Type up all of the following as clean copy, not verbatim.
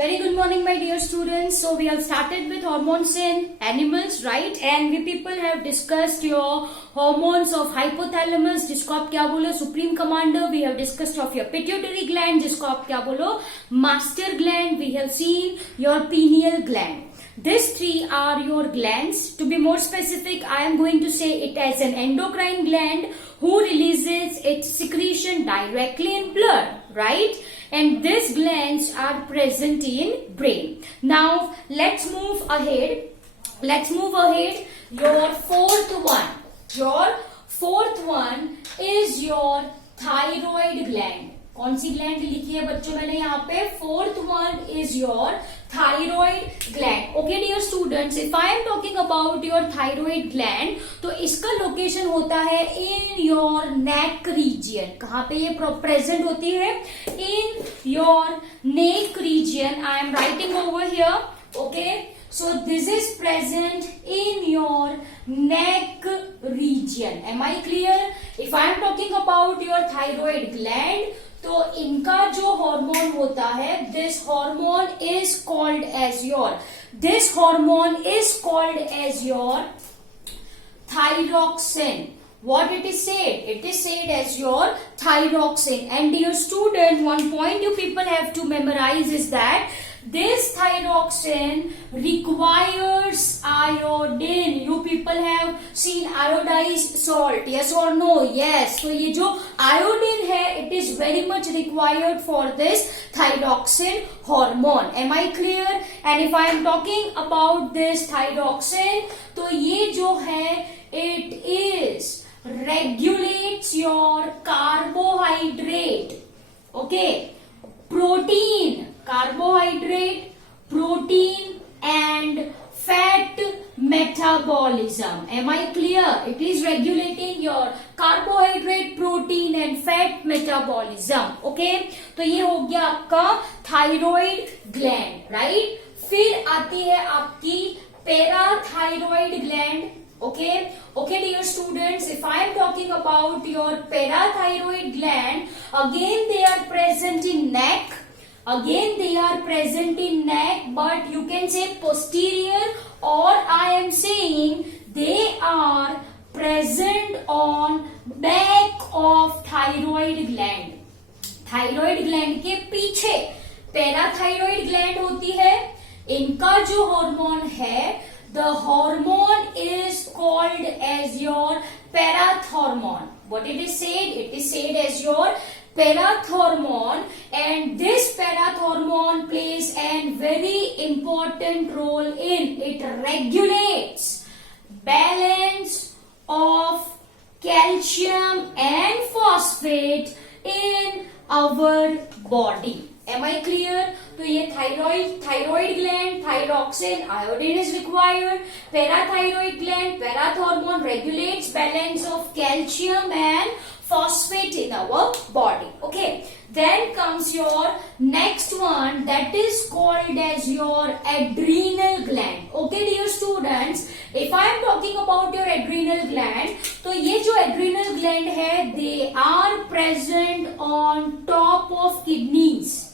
Very good morning, my dear students. So we have started with hormones in animals, right? And we people have discussed your hormones of hypothalamus, जिसको आप क्या बोलो supreme commander. We have discussed of your pituitary gland, जिसको आप क्या बोलो master gland. We have seen your pineal gland. These three are your glands. To be more specific, I am going to say it as an endocrine gland who releases its secretion directly in blood, right? And these glands are present in brain. Now let's move ahead. Your fourth one is your thyroid gland. कौन सी gland लिखी है बच्चों मैंने यहाँ पे? Fourth one is your thyroid gland. Okay dear students, if I am talking about your thyroid gland तो इसका location होता है इन योर नेक रीजियन. कहाँ पे ये प्रेजेंट होती है? In your neck region. I am writing over here. Okay, so this is present in your neck region. Am I clear? If I am talking about your thyroid gland, तो इनका जो hormone होता है, this hormone is called as your thyroxine. What it is said? It is said as your thyroxine. And dear student, one point you people have to memorize is that this thyroxine requires iodine. You people have seen iodized salt, yes or no? Yes. So ये जो iodine है, it is very much required for this thyroxine hormone. Am I clear? And if I am talking about this thyroxine, तो ये जो है, it is regulates your carbohydrate. Okay, protein, carbohydrate, protein and fat metabolism. Am I clear? It is regulating your carbohydrate, protein and fat metabolism. Okay, तो ये हो गया आपका thyroid gland, right? फिर आती है आपकी parathyroid gland. Okay, dear students, if I am talking about your parathyroid gland, again they are present in neck. But you can say posterior, or I am saying they are present on back of thyroid gland. Thyroid gland के पीछे parathyroid gland होती है. इनका जो hormone है, the hormone is called as your parathormone. What it is said? It is said as your parathormone, and this parathormone plays a very important role in it. Regulates balance of calcium and phosphate in our body. Am I clear? तो ये thyroid gland, thyroxine, iodine is required. Parathyroid gland, parathormone regulates balance of calcium and phosphate in our body. Okay, then comes your next one, that is called as your adrenal gland. Okay dear students, if I am talking about your adrenal gland, तो ये जो adrenal gland है, they are present on top of kidneys.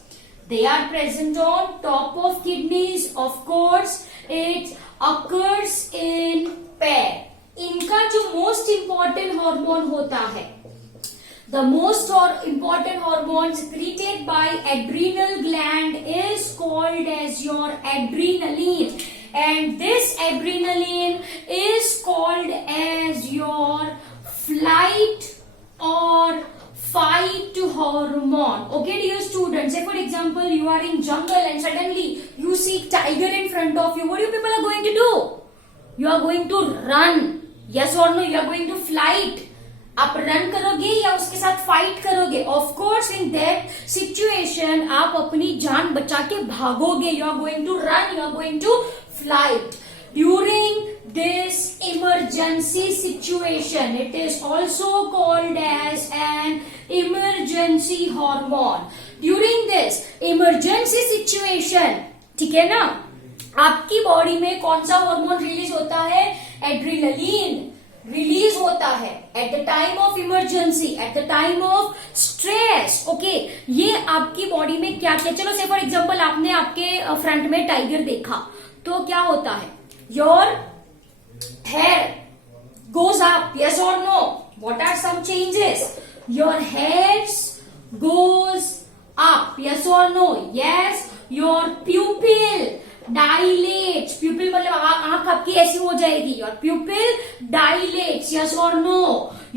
They are present on top of kidneys. Of course, it occurs in pair. इनका जो most important hormone होता है, the most important hormone secreted by adrenal gland is called as your adrenaline. And this adrenaline is called as your flight or fight hormone. Okay dear students, say for example you are in jungle and suddenly you see tiger in front of you. What you people are going to do? You are going to run. Yes or no? You are going to flight. आप run करोगे या उसके साथ fight करोगे? Of course in that situation आप अपनी जान बचा के भागोगे. You are going to run, you are going to flight. During this emergency situation, it is also called as an emergency hormone. During this emergency situation, ठीक है ना, आपकी बॉडी में कौन सा हार्मोन रिलीज होता है? एड्रेनलिन. रिलीज होता है at the time of emergency, at the time of stress. Okay, ये आपकी बॉडी में क्या क्या, चलो से फॉर एग्जाम्पल आपने आपके फ्रंट में टाइगर देखा, तो क्या होता है, your hair goes up, yes or no? What are some changes? Your hairs goes up, yes or no? Yes. Your pupil dilates, pupil मतलब आंख आपकी ऐसी हो जाएगी, your pupil dilates, yes or no?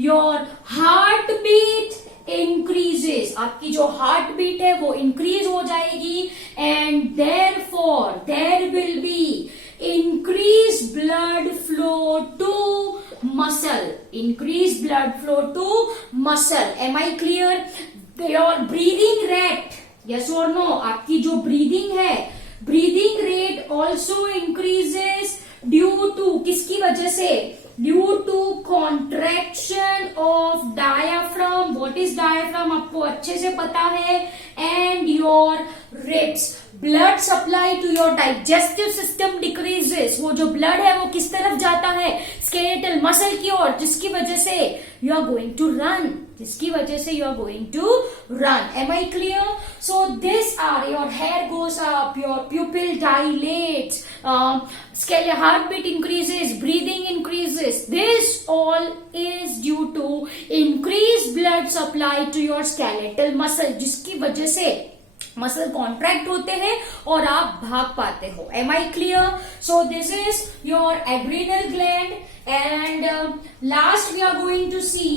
Your heartbeat increases, आपकी जो heart beat है वो इंक्रीज हो जाएगी, and therefore there will be increased blood flow to muscle, increased blood flow to muscle. Am I clear? Your breathing rate, yes or no? आपकी जो breathing है, breathing rate also increases due to, किसकी वजह से, due to contraction of diaphragm. What is diaphragm? आपको अच्छे से पता है. And your ribs. Blood supply to your digestive system decreases. वो जो ब्लड है वो किस तरफ जाता है, स्केलेटल मसल की ओर, जिसकी वजह से you are going to run, जिसकी वजह से you are going to run. Am I clear? So this are your hair goes up, your pupil dilates, heart beat increases, breathing increases. This all is due to increase blood supply to your skeletal muscle, जिसकी वजह से muscle contract होते हैं और आप भाग पाते हो. Am I clear? So this is your adrenal gland. And last we are going to see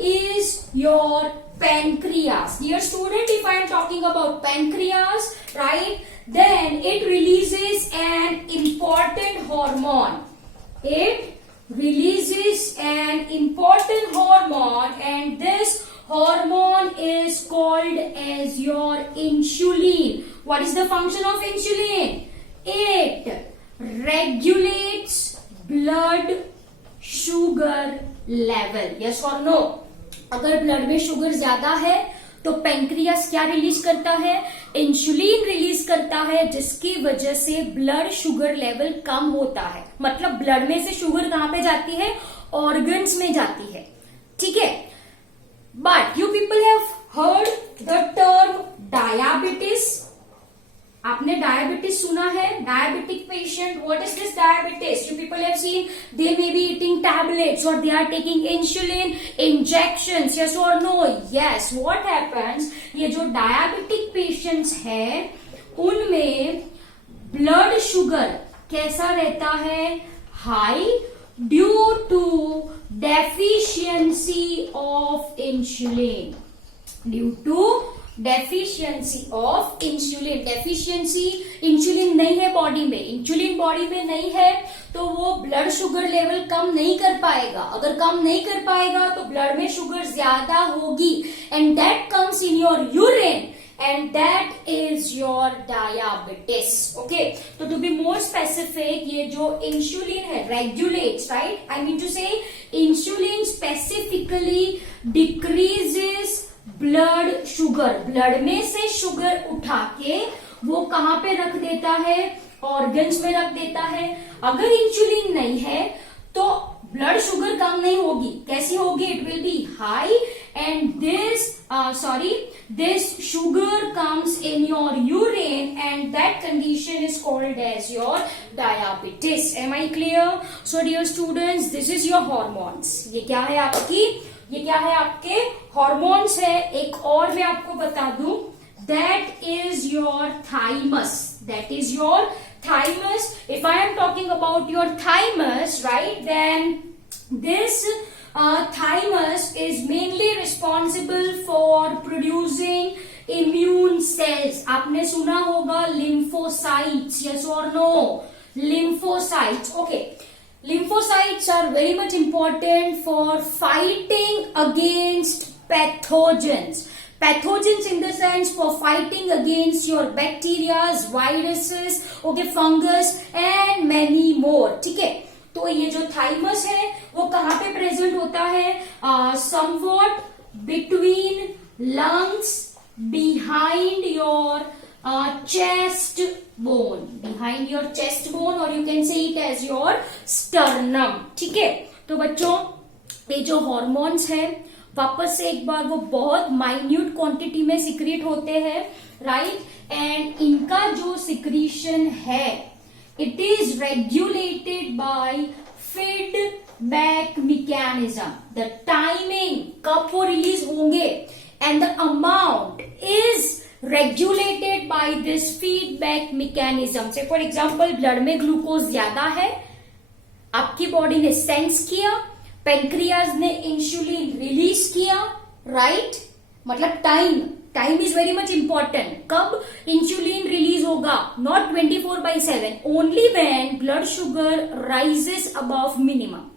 is your pancreas. Dear student, if I am talking about pancreas, right, then it releases an important hormone. It releases an important hormone, and this hormone is called as your insulin. What is the function of insulin? It regulates blood sugar level. Yes or no? अगर blood में sugar ज्यादा है तो pancreas क्या release करता है, insulin release करता है, जिसकी वजह से ब्लड शुगर लेवल कम होता है. मतलब ब्लड में से शुगर कहां पे जाती है, ऑर्गन्स में जाती है. ठीक है. But you people have heard the term diabetes. आपने डायबिटीज सुना है, diabetic patient. What is this diabetes? You people have seen they may be eating tablets और they are taking insulin injections. Yes और नो? यस. व्हाट हैपेंस, ये जो diabetic patients है उनमें blood sugar कैसा रहता है, high, due to deficiency of insulin. Due to deficiency of insulin. Deficiency, insulin नहीं है बॉडी में, इंसुलिन बॉडी में नहीं है तो वो ब्लड शुगर लेवल कम नहीं कर पाएगा. अगर कम नहीं कर पाएगा तो ब्लड में शुगर ज्यादा होगी, and that comes in your urine, and that is your diabetes. Okay, so to be more specific, ये जो insulin है regulates, right? I mean to say insulin specifically decreases blood sugar. Blood में से sugar उठा के वो कहाँ पे रख देता है, ऑर्गन्स में रख देता है. अगर इंसुलिन नहीं है तो ब्लड शुगर कम नहीं होगी. कैसी होगी? It will be high, and this sugar comes in your urine, and that condition is called as your diabetes. Am I clear? So dear students, this is your hormones. ये क्या है आपकी, ये क्या है आपके हॉर्मोन्स है. एक और मैं आपको बता दूं, that is your thymus. That is your thymus. If I am talking about your thymus, right, then this thymus is mainly responsible for producing immune cells. आपने सुना होगा lymphocytes. Yes or no? Lymphocytes. Okay. Lymphocytes are very much important for fighting against pathogens. Pathogens in the sense for fighting against your bacteria, viruses, okay, fungus and many more. ठीक है. तो ये जो thymus है वो कहाँ पे present होता है, somewhat between lungs, behind your chest bone, behind your chest bone, or you can say it as your sternum. ठीक है. तो बच्चों ये जो हॉर्मोन्स है वापस से एक बार वो बहुत माइन्यूट क्वांटिटी में सिक्रीट होते हैं, राइट, एंड इनका जो सिक्रीशन है it is regulated by feedback mechanism. The timing कब वो रिलीज होंगे and the amount is regulated by this feedback mechanism। से फॉर एग्जाम्पल ब्लड में ग्लूकोज ज्यादा है, आपकी बॉडी ने सेंस किया, पेंक्रियाज ने इंसुलिन रिलीज किया, राइट, मतलब time is very much important. कब इंसुलिन रिलीज होगा? Not 24/7, only when blood sugar rises above minimum.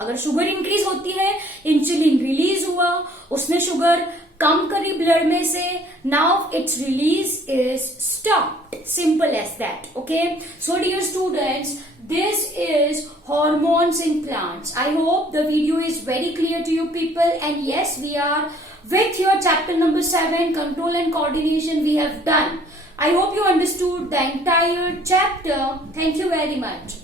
अगर शुगर इंक्रीज होती है, इंसुलिन रिलीज हुआ, उसने शुगर कम करी ब्लड में से, now it's release is stopped, simple as that. Okay, so dear students, this is hormones in plants. I hope the video is very clear to you people, and yes, we are with your chapter number 7, control and coordination, we have done. I hope you understood the entire chapter. Thank you very much.